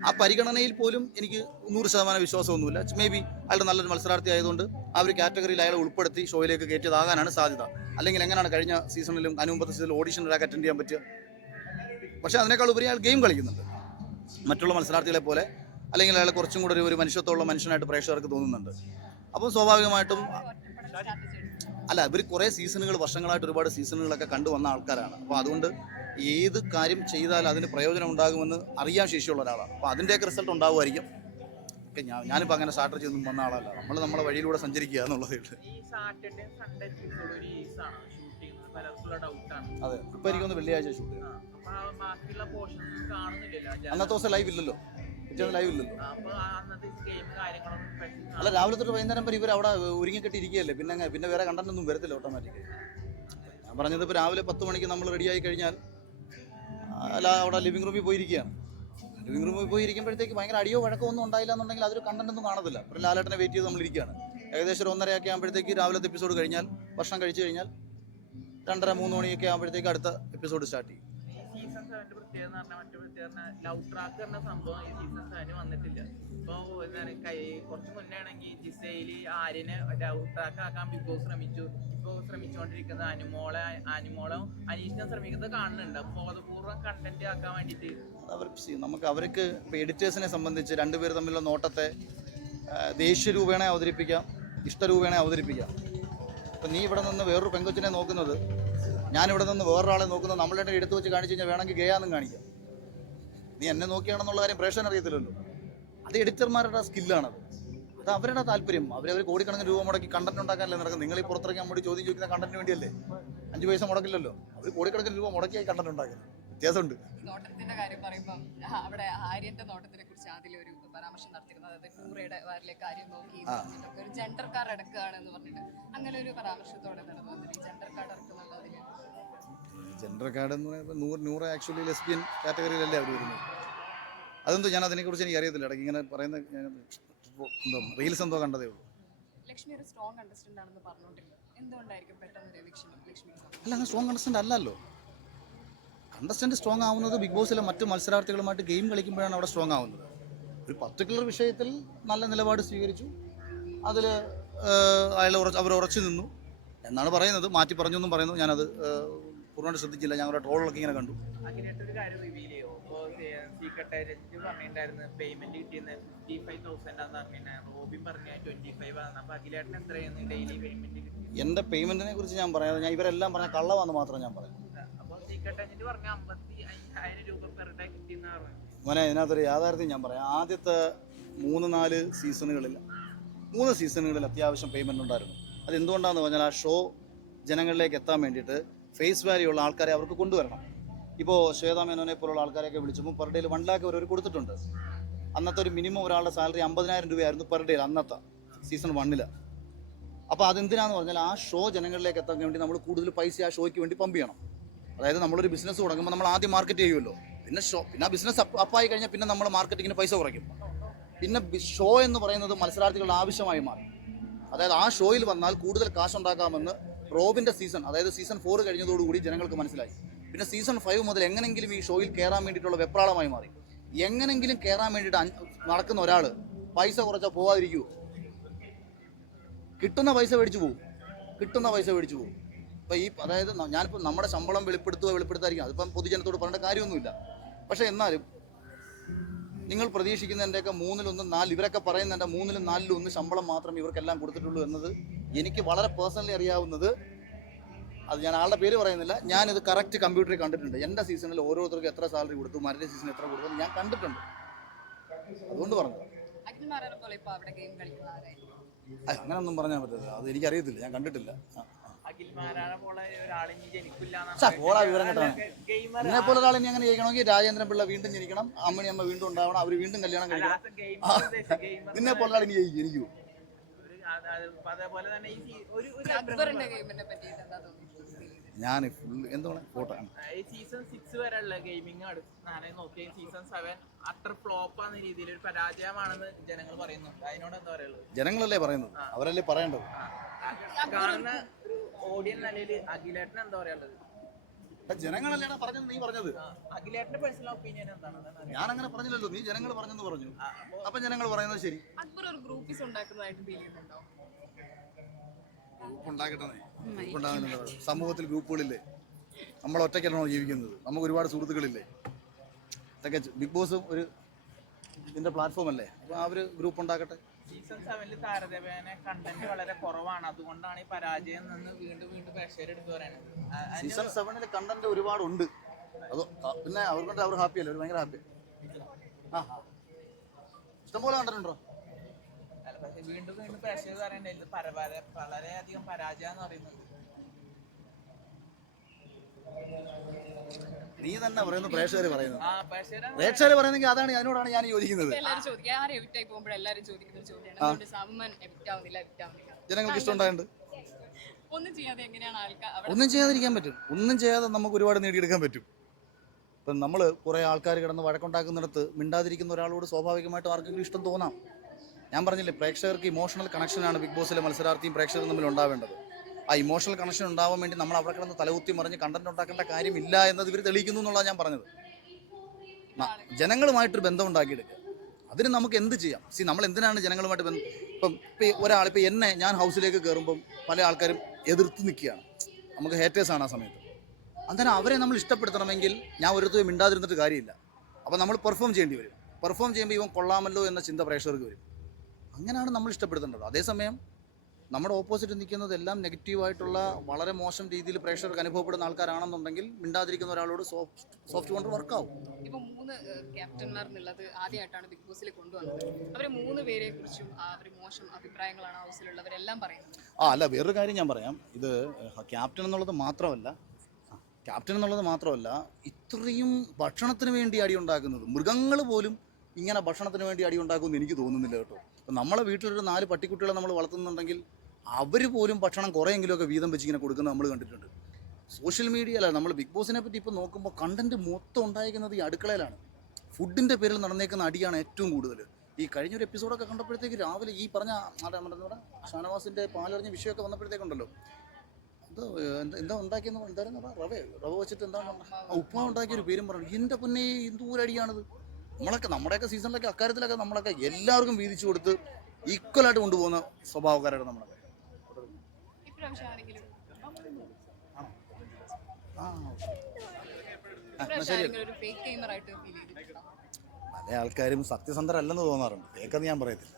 ആ പരിഗണനയിൽ പോലും എനിക്ക് 100% വിശ്വാസമൊന്നുമില്ല. മേ ബി അയാളുടെ നല്ലൊരു മത്സരാർത്ഥി ആയതുകൊണ്ട് ആ ഒരു കാറ്റഗറിയിൽ അയാളെ ഉൾപ്പെടുത്തി ഷോയിലേക്ക് കയറ്റിയതാകാനാണ് സാധ്യത. അല്ലെങ്കിൽ എങ്ങനെയാണ് കഴിഞ്ഞ സീസണിലും മുമ്പത്തെ സീസണിലും ഓഡിഷൻ ഒരാൾക്ക് അറ്റൻഡ് ചെയ്യാൻ പറ്റുക? പക്ഷേ അതിനേക്കാൾ ഉപരി അയാൾ ഗെയിം കളിക്കുന്നുണ്ട് മറ്റുള്ള മത്സരാർത്ഥികളെ പോലെ. അല്ലെങ്കിൽ അയാൾ കുറച്ചും കൂടെ ഒരു മനുഷ്യത്വമുള്ള മനുഷ്യനായിട്ട് പ്രേക്ഷകർക്ക് തോന്നുന്നുണ്ട്. അപ്പോൾ സ്വാഭാവികമായിട്ടും അല്ല, ഇവർ കുറേ സീസണുകൾ വർഷങ്ങളായിട്ട് ഒരുപാട് സീസണുകളൊക്കെ കണ്ടുവന്ന ആൾക്കാരാണ്. അപ്പോൾ അതുകൊണ്ട് ഏത് കാര്യം ചെയ്താൽ അതിന് പ്രയോജനം ഉണ്ടാകുമെന്ന് അറിയാൻ ശേഷിയുള്ള ഒരാളാണ്. അപ്പോൾ അതിൻ്റെയൊക്കെ റിസൾട്ട് ഉണ്ടാകുമായിരിക്കും. ഓക്കെ, ഞാനിപ്പോൾ അങ്ങനെ സ്ട്രാറ്റജി ഒന്നും വന്ന ആളല്ല. നമ്മളെ വഴിയിലൂടെ സഞ്ചരിക്കുക എന്നുള്ളതേ ഉള്ളൂ. അതെ, ഇപ്പം എനിക്കൊന്ന് വെള്ളിയാഴ്ച ഷൂട്ട് ചെയ്യാം. അന്നത്തെ ദിവസം ലൈവ് ഇല്ലല്ലോ, പിറ്റേന്ന് ലൈവ് ഇല്ലല്ലോ. അല്ല, രാവിലെ തൊട്ട് വൈകുന്നേരം വരെ ഇവർ അവിടെ ഒരുങ്ങിക്കെട്ടി ഇരിക്കുകയല്ലേ. പിന്നെ വേറെ കണ്ടന്റ് ഒന്നും വരത്തില്ല ഓട്ടോമാറ്റിക്കലി. ഞാൻ പറഞ്ഞത് ഇപ്പോൾ രാവിലെ 10 മണിക്ക് നമ്മൾ റെഡിയായി കഴിഞ്ഞാൽ അല്ല അവിടെ ലിവിംഗ് റൂമിൽ പോയിരിക്കുകയാണ്. ലിവിംഗ് റൂമിൽ പോയിരിക്കുമ്പോഴത്തേക്ക് ഭയങ്കര അടിയോ വഴക്കോ ഒന്നും ഉണ്ടായില്ല എന്നുണ്ടെങ്കിൽ അതൊരു കണ്ടന്റ് ഒന്നും കാണത്തില്ല. ഒരു ലാലേട്ടനെ വെയിറ്റ് ചെയ്ത് നമ്മളിരിക്കുകയാണ്. ഏകദേശം 1:30 ആകുമ്പോഴത്തേക്ക് രാവിലത്തെ എപ്പിസോഡ് കഴിഞ്ഞാൽ, ഭക്ഷണം കഴിച്ചു കഴിഞ്ഞാൽ 2:30-3 മണിയൊക്കെ ആകുമ്പോഴത്തേക്ക് അടുത്ത എപ്പിസോഡ് സ്റ്റാർട്ട് ചെയ്യും. ലവ് ട്രാക്ക് എന്ന സംഭവം ഈ സീസൺ 7 വന്നിട്ടില്ല. ഇപ്പോൾ കുറച്ച് മുന്നേ ആണെങ്കിൽ ജിസയില് ആര്യനെ ലവ് ട്രാക്ക് ആക്കാൻ ബിഗ് ബോസ് ശ്രമിച്ചു. ഇപ്പോൾ ശ്രമിച്ചുകൊണ്ടിരിക്കുന്നത് അനിമോളോ അനീഷിനെ ശ്രമിക്കുന്നത് കാണുന്നുണ്ട്. ബോധപൂർവ്വം കണ്ടന്റ് ആക്കാൻ വേണ്ടിയിട്ട് അവർക്ക് ഇപ്പോൾ എഡിറ്റേഴ്സിനെ സംബന്ധിച്ച് രണ്ടുപേർ തമ്മിലുള്ള നോട്ടത്തെ ദേഷ്യരൂപേണ അവതരിപ്പിക്കാം, ഇഷ്ടരൂപേണ അവതരിപ്പിക്കാം. ഇപ്പം നീ ഇവിടെ നിന്ന് വേറൊരു പെങ്കൊച്ചിനെ നോക്കുന്നത്, ഞാനിവിടെ നിന്ന് വേറൊരാളെ നോക്കുന്നത്, നമ്മളായിട്ട് എടുത്തു വെച്ച് കാണിച്ചു കഴിഞ്ഞാൽ വേണമെങ്കിൽ ഗേയാന്നും കാണിക്കാം. നീ എന്നെ നോക്കിയാണെന്നുള്ള കാര്യം പ്രേക്ഷകൻ അറിയത്തില്ലല്ലോ. അത് എഡിറ്റർമാരുടെ സ്കില്ലാണത്. അത് അവരുടെ താല്പര്യം. അവർ കോടിക്കണക്കിന് രൂപ മുടക്കി കണ്ടന്റ് ഉണ്ടാക്കാനല്ലേ നടക്കുന്നത്. നിങ്ങൾ ഈ പുറത്തിറങ്ങി നമ്മോട് ചോദ്യം ചോദിക്കുന്ന കണ്ടന്റിന് വേണ്ടിയല്ലേ. 5 പൈസ മുടക്കില്ലല്ലോ. അവർ കോടിക്കണക്കിന് രൂപ മുടക്കിയായി കണ്ടന്റ് ഉണ്ടാക്കുന്നത്. വ്യത്യാസമുണ്ട്. നോട്ടത്തിന്റെ കാര്യം പറയുമ്പോൾ അവിടെ ആര്യന്റെ നോട്ടത്തിനെ കുറിച്ച് ആദ്യം ഒരു പരാമർശം നടത്തിയിരുന്നു. അതായത് നൂറയുടെ വാരിലെ കാര്യം നോക്കി ഒരു ജെൻഡർ കാർഡ് എടുക്കുകയാണെന്ന് പറഞ്ഞിട്ട് അങ്ങനെ ഒരു പരാമർശത്തോടെ നടന്നു. ജെൻഡർ കാർഡ് ഇറക്കുന്നുള്ളതിൽ ജെൻഡർ കാർഡ് എന്ന് പറയുമ്പോൾ നൂറ് ആക്ച്വലി ലെസ്ബിയൻ കാറ്റഗറിയിലല്ലേ അവർ വരുന്നത്. അതെന്തോ ഞാൻ അതിനെക്കുറിച്ച് എനിക്ക് അറിയത്തില്ല. ഇടയ്ക്ക് ഇങ്ങനെ പറയുന്ന എന്തോ റീൽസ് എന്തോ കണ്ടതേ ഉള്ളൂ. ലക്ഷ്മി ഒരു സ്ട്രോങ് കണ്ടസ്റ്റന്റ് ആണെന്ന് പറഞ്ഞോണ്ടില്ല. എന്തുകൊണ്ടായിരിക്കും പെട്ടെന്ന് ലക്ഷ്മി? അല്ല, അങ്ങനെ സ്ട്രോങ് കണ്ടസ്റ്റന്റ് അല്ലല്ലോ. കണ്ടസ്റ്റന്റ് സ്ട്രോങ് ആവുന്നത് ബിഗ് ബോസിലെ മറ്റു മത്സരാർത്ഥികളുമായിട്ട് ഗെയിം കളിക്കുമ്പോഴാണ് അവിടെ സ്ട്രോങ് ആവുന്നത്. ഒരു പർട്ടിക്കുലർ വിഷയത്തിൽ നല്ല നിലപാട് സ്വീകരിച്ചു, അതിൽ അവർ ഉറച്ചു നിന്നു എന്നാണ് പറയുന്നത്. മാറ്റി പറഞ്ഞു എന്നും പറയുന്നു. ഞാനത് പൂർണ്ണമായിട്ട് ശ്രദ്ധിച്ചില്ല. ഞങ്ങളുടെ ട്രോളൊക്കെ ഇങ്ങനെ കണ്ടു. അങ്ങനെയായിട്ടൊരു കാര്യം റിവീൽ ചെയ്യോ? ഇപ്പോൾ സീക്രട്ട് ഏജന്റ് പറഞ്ഞിട്ടുണ്ടായിരുന്നു പേയ്മെന്റ് കിട്ടിയെന്ന് 55,000 ആണെന്ന് പറഞ്ഞിട്ട്. റോബിൻ പറഞ്ഞ 25 ആണ്. അപ്പോൾ അഖിലേട്ടൻ എത്രയാണ് ഡെയിലി പേയ്മെന്റ് കിട്ടി? എൻ്റെ പേയ്മെന്റിനെ കുറിച്ച് ഞാൻ പറയാതെ, ഞാൻ ഇവരെല്ലാം പറഞ്ഞ കള്ളവാന്ന് മാത്രം ഞാൻ പറയാം. അപ്പോൾ സീക്രട്ട് ഏജന്റ് പറഞ്ഞ 55,000 രൂപ പെർ ഡേ കിട്ടിയെന്നാണ് പറഞ്ഞത്. മോനെ, ഇതിനകത്തൊരു യാഥാർത്ഥ്യം ഞാൻ പറയാം. ആദ്യത്തെ 3-4 സീസണുകളിൽ 3 സീസണുകളിൽ അത്യാവശ്യം പേയ്മെന്റ് ഉണ്ടായിരുന്നു. അതെന്തുകൊണ്ടാണെന്ന് പറഞ്ഞാൽ ആ ഷോ ജനങ്ങളിലേക്ക് എത്താൻ വേണ്ടിയിട്ട് ഫേസ് വാല്യൂ ഉള്ള ആൾക്കാരെ അവർക്ക് കൊണ്ടുവരണം. ഇപ്പോൾ ശ്വേതാ മേനോനെ പോലുള്ള ആൾക്കാരെയൊക്കെ വിളിച്ചപ്പോൾ പെർ ഡേയിൽ 1 lakh അവർ കൊടുത്തിട്ടുണ്ട്. അന്നത്തെ ഒരു മിനിമം ഒരാളുടെ സാലറി 50,000 രൂപയായിരുന്നു പെർ ഡേയിൽ അന്നത്തെ സീസൺ 1. അപ്പോൾ അതെന്തിനാന്ന് പറഞ്ഞാൽ ആ ഷോ ജനങ്ങളിലേക്ക് എത്താൻ വേണ്ടി നമ്മൾ കൂടുതൽ പൈസ ആ ഷോയ്ക്ക് വേണ്ടി പമ്പ് ചെയ്യണം. അതായത് നമ്മളൊരു ബിസിനസ് തുടങ്ങുമ്പോൾ നമ്മൾ ആദ്യം മാർക്കറ്റ് ചെയ്യുമല്ലോ, പിന്നെ ബിസിനസ് അപ്പായി കഴിഞ്ഞാൽ പിന്നെ നമ്മൾ മാർക്കറ്റിങ്ങിന് പൈസ കുറയ്ക്കും. പിന്നെ ഷോ എന്ന് പറയുന്നത് മത്സരാർത്ഥികളുടെ ആവശ്യമായി മാറും. അതായത് ആ ഷോയിൽ വന്നാൽ കൂടുതൽ കാശുണ്ടാക്കാമെന്ന് റോബിൻ്റെ സീസൺ, അതായത് സീസൺ 4 കഴിഞ്ഞതോടുകൂടി ജനങ്ങൾക്ക് മനസ്സിലായി. പിന്നെ സീസൺ 5 മുതൽ എങ്ങനെങ്കിലും ഈ ഷോയിൽ കയറാൻ വേണ്ടിയിട്ടുള്ള വെപ്രാളമായി മാറി. എങ്ങനെങ്കിലും കയറാൻ വേണ്ടിയിട്ട് നടക്കുന്ന ഒരാൾ പൈസ കുറച്ചാൽ പോകാതിരിക്കുമോ? കിട്ടുന്ന പൈസ മേടിച്ചു പോകും. ഇപ്പോൾ അതായത് ഞാനിപ്പോൾ നമ്മുടെ ശമ്പളം വെളിപ്പെടുത്താതിരിക്കും, അതിപ്പം പൊതുജനത്തോട് പറയേണ്ട കാര്യമൊന്നുമില്ല. പക്ഷേ എന്നാലും നിങ്ങൾ പ്രതീക്ഷിക്കുന്നതിൻ്റെയൊക്കെ 1/3, 4 ഇവരൊക്കെ പറയുന്നതിൻ്റെ 3 4 1 ശമ്പളം മാത്രം ഇവർക്കെല്ലാം കൊടുത്തിട്ടുള്ളൂ എന്നത് എനിക്ക് വളരെ പേഴ്സണലി അറിയാവുന്നത്. അത് ഞാൻ ആളുടെ പേര് പറയുന്നില്ല, ഞാനിത് കറക്റ്റ് കമ്പ്യൂട്ടറിൽ കണ്ടിട്ടുണ്ട്. എൻ്റെ സീസണിൽ ഓരോരുത്തർക്കും എത്ര സാലറി കൊടുത്തു, മറ്റേ സീസൺ എത്ര കൊടുത്തു ഞാൻ കണ്ടിട്ടുണ്ട്. അതുകൊണ്ട് പറഞ്ഞു. അങ്ങനൊന്നും പറഞ്ഞാൽ പറ്റില്ല, അത് എനിക്കറിയത്തില്ല, ഞാൻ കണ്ടിട്ടില്ല. വിവരം കേട്ടാണ്. എന്നെ പോലെ ഒരാൾ ഇനി അങ്ങനെ ജയിക്കണമെങ്കിൽ രാജേന്ദ്രൻ പിള്ള വീണ്ടും ജനിക്കണം, അമ്മണി അമ്മ വീണ്ടും ഉണ്ടാവണം, അവർ വീണ്ടും കല്യാണം കഴിക്കണം. നിന്നെ പോലെ ഒരാൾ ഇനി ജനിക്കൂ. ഞാൻ ഫുൾ എന്താണ് ഫോട്ടോ സീസൺ 6 വരെയുള്ള ഗെയിമിംഗ് നോക്കിയ സീസൺ 7 അത്ര ഫ്ലോപ്പ് ആവുന്ന രീതിയിൽ ഒരു പരാജയമാണെന്ന് ജനങ്ങൾ പറയുന്നുണ്ട്. അതിനോട് എന്താ പറയുള്ളത്? ജനങ്ങളല്ലേ പറയുന്നത്, അവരല്ലേ പറയേണ്ടത്. കാണുന്ന ഒരു ഓഡിയൻസ് നിലയിൽ അഖിലേട്ടന് എന്താ പറയാനുള്ളത്? ജനങ്ങളല്ലേടാ പറഞ്ഞത്, നീ പറഞ്ഞത്. അഖിലേട്ടന്റെ പേഴ്സണൽ ഒപ്പീനിയൻ എന്താണ്? ഞാൻ അങ്ങനെ പറഞ്ഞില്ലല്ലോ, നീ ജനങ്ങൾ പറഞ്ഞെന്ന് പറഞ്ഞു. അപ്പൊ ജനങ്ങൾ പറയുന്നത് ശരി. സമൂഹത്തിൽ ഗ്രൂപ്പുകളില്ലേ, നമ്മൾ ഒറ്റയ്ക്കാണോ ജീവിക്കുന്നത്? നമുക്ക് ഒരുപാട് സുഹൃത്തുക്കളില്ലേ? ഇതൊക്കെ ബിഗ് ബോസ് ഒരു ഇതിന്റെ പ്ലാറ്റ്ഫോം അല്ലേ, അപ്പൊ ആ ഒരു ഗ്രൂപ്പ് ഉണ്ടാക്കട്ടെ. സീസൺ 7 താരതമ്യേന കണ്ടന്റ് വളരെ കുറവാണ്, അതുകൊണ്ടാണ് ഈ പരാജയം നിന്ന് വീണ്ടും പ്രേക്ഷകർ എടുത്തു പറയുന്നത്. സീസൺ 7 കണ്ടന്റ് ഒരുപാടുണ്ട്, അത് പിന്നെ അവർ ഹാപ്പി അല്ലേ, അവർ ഭയങ്കര ഹാപ്പി. ഇഷ്ടംപോലെ കണ്ടിട്ടുണ്ടോ? പക്ഷെ വീണ്ടും പ്രേക്ഷകർ പറയുന്നത് വളരെയധികം പരാജയം എന്ന് പറയുന്നത്. നീ തന്നെ പറയുന്നു, പ്രേക്ഷകർ പറയുന്നു. പ്രേക്ഷകർ പറയുന്നെങ്കിൽ അതാണ്, അതിനോടാണ് ഞാൻ യോജിക്കുന്നത്. ജനങ്ങൾക്ക് ഇഷ്ടമുണ്ടായിട്ടുണ്ട്. ഒന്നും ചെയ്യാതിരിക്കാൻ പറ്റും, ഒന്നും ചെയ്യാതെ നമുക്ക് ഒരുപാട് നേടിയെടുക്കാൻ പറ്റും. ഇപ്പം നമ്മൾ കുറേ ആൾക്കാർ കിടന്ന് വഴക്കുണ്ടാക്കുന്നിടത്ത് മിണ്ടാതിരിക്കുന്ന ഒരാളോട് സ്വാഭാവികമായിട്ടും ആർക്കെങ്കിലും ഇഷ്ടം തോന്നാം. ഞാൻ പറഞ്ഞില്ലേ, പ്രേക്ഷകർക്ക് ഇമോഷണൽ കണക്ഷനാണ് ബിഗ് ബോസിലെ മത്സരാർത്ഥിയും പ്രേക്ഷകരും തമ്മിൽ ഉണ്ടാവേണ്ടത്. ആ ഇമോഷണൽ കണക്ഷൻ ഉണ്ടാവാൻ വേണ്ടി നമ്മൾ അവിടെ കിടന്ന് തലകുത്തി മറിഞ്ഞ് കണ്ടന്റ് ഉണ്ടാക്കേണ്ട കാര്യമില്ല എന്നത് ഇവർ തെളിയിക്കുന്നു എന്നുള്ളതാണ് ഞാൻ പറഞ്ഞത്. ജനങ്ങളുമായിട്ടൊരു ബന്ധം ഉണ്ടാക്കിയെടുക്കുക, അതിന് നമുക്ക് എന്ത് ചെയ്യാം? നമ്മൾ എന്തിനാണ് ജനങ്ങളുമായിട്ട് ബന്ധം? ഇപ്പം എന്നെ ഞാൻ ഹൗസിലേക്ക് കയറുമ്പം പല ആൾക്കാരും എതിർത്ത് നിൽക്കുകയാണ്, നമുക്ക് ഹേറ്റേഴ്സാണ് ആ സമയത്ത്. അന്നേരം അവരെ നമ്മൾ ഇഷ്ടപ്പെടുത്തണമെങ്കിൽ ഞാൻ ഒരിടത്തും മിണ്ടാതിരുന്നിട്ട് കാര്യമില്ല. അപ്പോൾ നമ്മൾ പെർഫോം ചെയ്യേണ്ടി വരും. പെർഫോം ചെയ്യുമ്പോൾ ഇവൻ കൊള്ളാമല്ലോ എന്ന ചിന്ത പ്രേക്ഷകർക്ക് വരും. അങ്ങനെയാണ് നമ്മൾ ഇഷ്ടപ്പെടുത്തേണ്ടത്. അതേസമയം നമ്മുടെ ഓപ്പോസിറ്റ് നിൽക്കുന്നത് എല്ലാം നെഗറ്റീവായിട്ടുള്ള വളരെ മോശം രീതിയിൽ പ്രേക്ഷകർക്ക് അനുഭവപ്പെടുന്ന ആൾക്കാരാണെന്നുണ്ടെങ്കിൽ മിണ്ടാതിരിക്കുന്ന ഒരാളോട് സോഫ്റ്റ് കൊണ്ട് വർക്കാവും. ഇപ്പൊ 3 ക്യാപ്റ്റന്മാർ എന്നുള്ളത് ആദ്യമായിട്ടാണ് ബിഗ് ബോസിൽ കൊണ്ടുവന്നത്. അവർ 3 പേരെ കുറിച്ചും മോശം അഭിപ്രായങ്ങളാണ് ഹൗസിലുള്ളവരെല്ലാം പറയുന്നത്. അല്ല, വേറൊരു കാര്യം ഞാൻ പറയാം. ഇത് ക്യാപ്റ്റൻ എന്നുള്ളത് മാത്രമല്ല, ഇത്രയും ഭക്ഷണത്തിന് വേണ്ടി അടി ഉണ്ടാക്കുന്നത്, മൃഗങ്ങൾ പോലും ഇങ്ങനെ ഭക്ഷണത്തിന് വേണ്ടി അടി ഉണ്ടാക്കുമെന്ന് എനിക്ക് തോന്നുന്നില്ല കേട്ടോ. അപ്പം നമ്മളെ വീട്ടിലൊരു 4 പട്ടിക്കുട്ടികളെ നമ്മൾ വളർത്തുന്നുണ്ടെങ്കിൽ അവർ പോലും ഭക്ഷണം കുറേയെങ്കിലുമൊക്കെ വീതം വെച്ച് ഇങ്ങനെ കൊടുക്കുന്നത് നമ്മൾ കണ്ടിട്ടുണ്ട്. സോഷ്യൽ മീഡിയയില നമ്മൾ ബിഗ് ബോസിനെ പറ്റി ഇപ്പോൾ നോക്കുമ്പോൾ കണ്ടന്റ് മൊത്തം ഉണ്ടായിരിക്കുന്നത് ഈ അടുക്കളയിലാണ്. ഫുഡിൻ്റെ പേരിൽ നടന്നേക്കുന്ന അടിയാണ് ഏറ്റവും കൂടുതൽ. ഈ കഴിഞ്ഞൊരു എപ്പിസോഡൊക്കെ കണ്ടപ്പോഴത്തേക്ക് രാവിലെ ഈ പറഞ്ഞ ഷാനവാസിൻ്റെ പാലറിഞ്ഞ വിഷയമൊക്കെ വന്നപ്പോഴത്തേക്കുണ്ടല്ലോ, എന്താ ഉണ്ടാക്കിയെന്ന് എന്തായിരുന്നു, റവ വെച്ചിട്ട് എന്താണ് ഉപ്പുമാവ് ഉണ്ടാക്കിയൊരു പേരും പറഞ്ഞു. എൻ്റെ പൊന്നേ, എന്തൂരടിയാണിത്. നമ്മുടെയൊക്കെ സീസണിലൊക്കെ അക്കാര്യത്തിലൊക്കെ നമ്മളൊക്കെ എല്ലാവർക്കും വീതിച്ചു കൊടുത്ത് ഈക്വലായിട്ട് കൊണ്ടുപോകുന്ന സ്വഭാവക്കാരാണ് നമ്മളൊക്കെ. പല ആൾക്കാരും സത്യസന്ധരല്ലെന്ന് തോന്നാറുണ്ട്. ഫേക്കെന്ന് ഞാൻ പറയത്തില്ല.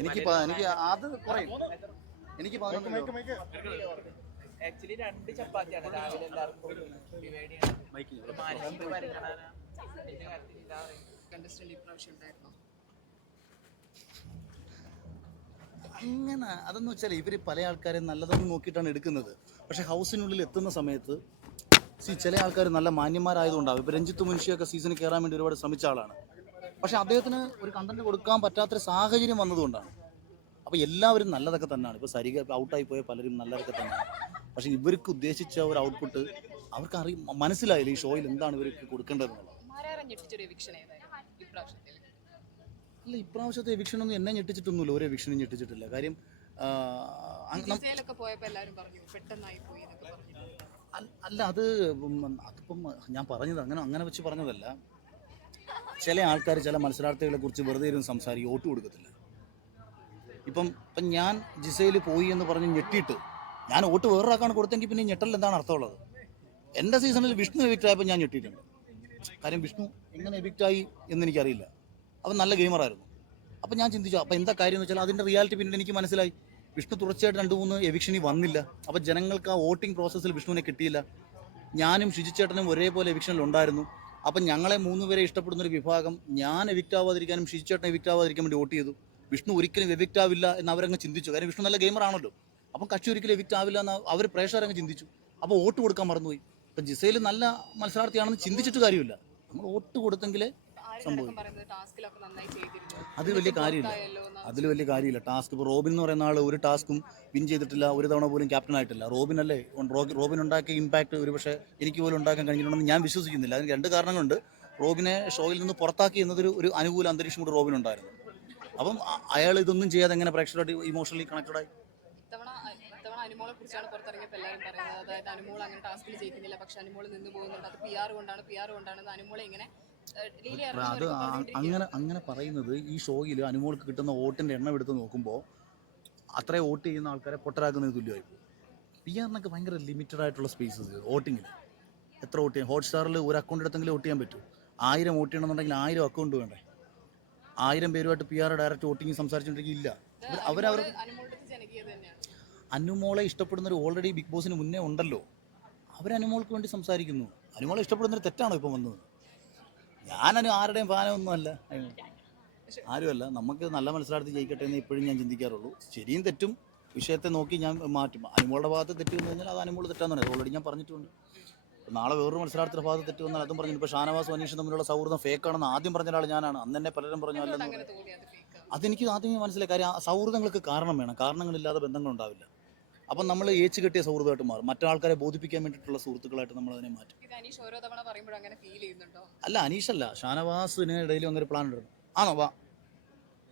എനിക്ക് അത് കുറയും. എനിക്ക് ആക്ച്വലി 2 ചപ്പാത്തിയാണ് രാവിലെ എല്ലാവർക്കും ഡിവൈഡ് ചെയ്യണം. അങ്ങനെ അതെന്ന് വെച്ചാൽ ഇവർ പല ആൾക്കാരെ നല്ലതെന്ന് നോക്കിയിട്ടാണ് എടുക്കുന്നത്. പക്ഷേ ഹൗസിനുള്ളിൽ എത്തുന്ന സമയത്ത് ചില ആൾക്കാർ നല്ല മാന്യന്മാരായതുകൊണ്ടാവും. ഇപ്പോൾ രഞ്ജിത്ത് മുൻഷിയൊക്കെ സീസണിൽ കയറാൻ വേണ്ടി ഒരുപാട് ശ്രമിച്ച ആളാണ്. പക്ഷേ അദ്ദേഹത്തിന് ഒരു കണ്ടന്റ് കൊടുക്കാൻ പറ്റാത്തൊരു സാഹചര്യം വന്നതുകൊണ്ടാണ്. അപ്പോൾ എല്ലാവരും നല്ലതൊക്കെ തന്നെയാണ്. ഇപ്പോൾ സരിക ഔട്ടായി പോയ പലരും നല്ലതൊക്കെ തന്നെയാണ്. പക്ഷേ ഇവർക്ക് ഉദ്ദേശിച്ച ഒരു ഔട്ട്പുട്ട് അവർക്ക് മനസ്സിലായില്ല ഈ ഷോയിൽ എന്താണ് ഇവർക്ക് കൊടുക്കേണ്ടതെന്നുള്ളത്. അല്ല, ഇപ്രാവശ്യത്തെ എവിക്ഷനൊന്നും എന്നെ ഞെട്ടിച്ചിട്ടൊന്നുമില്ല. ഒരു എവിക്ഷനും ഞെട്ടിച്ചിട്ടില്ല. കാര്യം അല്ല, അതിപ്പം ഞാൻ പറഞ്ഞത് അങ്ങനെ വെച്ച് പറഞ്ഞതല്ല. ചില ആൾക്കാർ ചില മത്സരാർത്ഥികളെ കുറിച്ച് വെറുതെ ഇരുന്ന് സംസാരിക്കും, വോട്ട് കൊടുക്കത്തില്ല. ഇപ്പം ഞാൻ ജിസയിൽ പോയി എന്ന് പറഞ്ഞ് ഞെട്ടിയിട്ട് ഞാൻ വോട്ട് വേറൊരാൾക്കാണ് കൊടുത്തെങ്കിൽ പിന്നെ ഞെട്ടൽ എന്താണ് അർത്ഥമുള്ളത്? എൻ്റെ സീസണിൽ വിഷ്ണു എവിക്റ്റായപ്പോൾ ഞാൻ ഞെട്ടിയിട്ടുണ്ട്. കാര്യം വിഷ്ണു എങ്ങനെ എവിക്റ്റായി എന്നെനിക്കറിയില്ല. അവൻ നല്ല ഗെയിമറായിരുന്നു. അപ്പം ഞാൻ ചിന്തിച്ചു, അപ്പോൾ എന്താ കാര്യം എന്ന് വെച്ചാൽ അതിൻ്റെ റിയാലിറ്റി പിന്നീട് എനിക്ക് മനസ്സിലായി. വിഷ്ണു തുടർച്ചയായിട്ട് 2-3 എവിക്ഷനി വന്നില്ല. അപ്പോൾ ജനങ്ങൾക്ക് ആ വോട്ടിംഗ് പ്രോസസ്സിൽ വിഷ്ണുവിനെ കിട്ടിയില്ല. ഞാനും ഷിജിച്ചേട്ടനും ഒരേപോലെ എവിക്ഷനിൽ ഉണ്ടായിരുന്നു. അപ്പം ഞങ്ങളെ 3 പേരെ ഇഷ്ടപ്പെടുന്നൊരു വിഭാഗം ഞാൻ എവിക്റ്റ് ആവാതിരിക്കാനും ഷിജിച്ചേട്ടൻ എവിക്റ്റ് ആവാതിരിക്കാൻ വേണ്ടി വോട്ട് ചെയ്തു. വിഷ്ണു ഒരിക്കലും എവിക്റ്റ് ആവില്ല എന്ന് അവരങ്ങ് ചിന്തിച്ചു. കാര്യം വിഷ്ണു നല്ല ഗെയിമറാണല്ലോ. അപ്പം കക്ഷി ഒരിക്കലും എവിക്റ്റ് ആവില്ല എന്ന് അവർ പ്രേക്ഷകരങ്ങ് ചിന്തിച്ചു. അപ്പോൾ വോട്ട് കൊടുക്കാൻ മറന്നുപോയി. ഇപ്പം ജിസയിൽ നല്ല മത്സരാർത്ഥിയാണെന്ന് ചിന്തിച്ചിട്ട് കാര്യമില്ല. നമ്മൾ വോട്ട് കൊടുത്തെങ്കിലേ സംഭവിക്കും. അതിൽ വലിയ കാര്യമില്ല. ടാസ്ക് ഇപ്പോൾ റോബിൻ എന്ന് പറയുന്ന ആൾ ഒരു ടാസ്കും വിൻ ചെയ്തിട്ടില്ല, ഒരു തവണ പോലും ക്യാപ്റ്റൻ ആയിട്ടില്ല. റോബിൻ ഉണ്ടാക്കിയ ഇമ്പാക്ട് ഒരുപക്ഷെ എനിക്ക് പോലും ഉണ്ടാക്കാൻ കഴിഞ്ഞിട്ടുണ്ടെന്ന് ഞാൻ വിശ്വസിക്കുന്നില്ല. അതിന് 2 കാരണങ്ങളുണ്ട്. റോബിനെ ഷോയിൽ നിന്ന് പുറത്താക്കി എന്നതൊരു അനുകൂല അന്തരീക്ഷം കൂടി റോബിനുണ്ടായിരുന്നു. അപ്പം അയാൾ ഇതൊന്നും ചെയ്യാതെ എങ്ങനെ പ്രേക്ഷകരോട് ഇമോഷണലി കണക്റ്റഡായി? അനുമോളെ കുറിച്ചാണ് പുറത്തിറങ്ങിയപ്പോൾ എല്ലാവരും പറയുന്നത്. അതായത് അനുമോൾ അങ്ങനെ ടാസ്കിൽ ജയിക്കുന്നില്ല, പക്ഷെ അനുമോൾ നിന്ന് പോകുന്നുണ്ട്. അത് PR കൊണ്ടാണ് അനുമോളെ ഇങ്ങനെ അത് അങ്ങനെ പറയുന്നത്. ഈ ഷോയിൽ അനുമോൾക്ക് കിട്ടുന്ന വോട്ടിൻ്റെ എണ്ണം എടുത്ത് നോക്കുമ്പോൾ അത്രയും വോട്ട് ചെയ്യുന്ന ആൾക്കാരെ പൊട്ടരാക്കുന്നതിന് തുല്യമായി. PR ഭയങ്കര ലിമിറ്റഡ് ആയിട്ടുള്ള സ്പേസസ് വോട്ടിങ്ങിൽ. എത്ര വോട്ട് ചെയ്യാം? ഹോട്ട്സ്റ്റാറിൽ ഒരു അക്കൗണ്ട് എടുത്തെങ്കിലും വോട്ട് ചെയ്യാൻ പറ്റും. 1000 വോട്ട് ചെയ്യണമെന്നുണ്ടെങ്കിൽ 1000 അക്കൗണ്ട് വേണ്ടേ? 1000 പേരുമായിട്ട് PR ഡയറക്റ്റ് വോട്ടിങ് സംസാരിച്ചിട്ടുണ്ടെങ്കിൽ ഇല്ല. അനുമോളെ ഇഷ്ടപ്പെടുന്നവർ ഓൾറെഡി ബിഗ് ബോസിന് മുന്നേ ഉണ്ടല്ലോ. അനുമോൾക്ക് വേണ്ടി സംസാരിക്കുന്നു. അനുമോളെ ഇഷ്ടപ്പെടുന്നൊരു തെറ്റാണോ ഇപ്പം വന്നത്? ഞാനതിന് ആരുടെയും ഫാനൊന്നുമല്ല, ആരുമല്ല. നമുക്ക് നല്ല മത്സരാർത്ഥി ജയിക്കട്ടെ എന്ന് ഇപ്പോഴും ഞാൻ ചിന്തിക്കാറുള്ളൂ. ശരിയും തെറ്റും വിഷയത്തെ നോക്കി ഞാൻ മാറ്റും. അനുമോളുടെ ഭാഗത്ത് തെറ്റ് വന്നു കഴിഞ്ഞാൽ അത് അനുമോൾ തെറ്റാന്ന് പറയുന്നത് ഓൾറെഡി ഞാൻ പറഞ്ഞിട്ടുണ്ട്. നാളെ വേറൊരു മത്സരാർത്ഥിയുടെ ഭാഗത്ത് തെറ്റ് വന്നാൽ അതും പറഞ്ഞു. ഇപ്പോൾ ഷാനവാസും അനീഷും തമ്മിലുള്ള സൗഹൃദം ഫേക്കാണെന്ന് ആദ്യം പറഞ്ഞ ഒരാൾ ഞാനാണ്. അന്ന് തന്നെ പലരും പറഞ്ഞു അല്ലെന്ന്. അതെനിക്ക് ആദ്യമേ മനസ്സിലായി. കാര്യം സൗഹൃദങ്ങൾക്ക് കാരണം വേണം. കാരണങ്ങളില്ലാതെ ബന്ധങ്ങളുണ്ടാവില്ല. അപ്പം നമ്മൾ ഏച്ചു കെട്ടിയ സൗഹൃദമായിട്ട് മാറും. മറ്റാൾക്കാരെ ബോധിപ്പിക്കാൻ വേണ്ടിയിട്ടുള്ള സുഹൃത്തുക്കളായിട്ട് നമ്മൾ അതിനെ മാറ്റും. അല്ല, അനീഷല്ല, ഷാനവാസിന് ഇടയിലും അങ്ങനെ ഒരു പ്ലാൻ ഉണ്ടായിരുന്നു. ആണോ? വാ.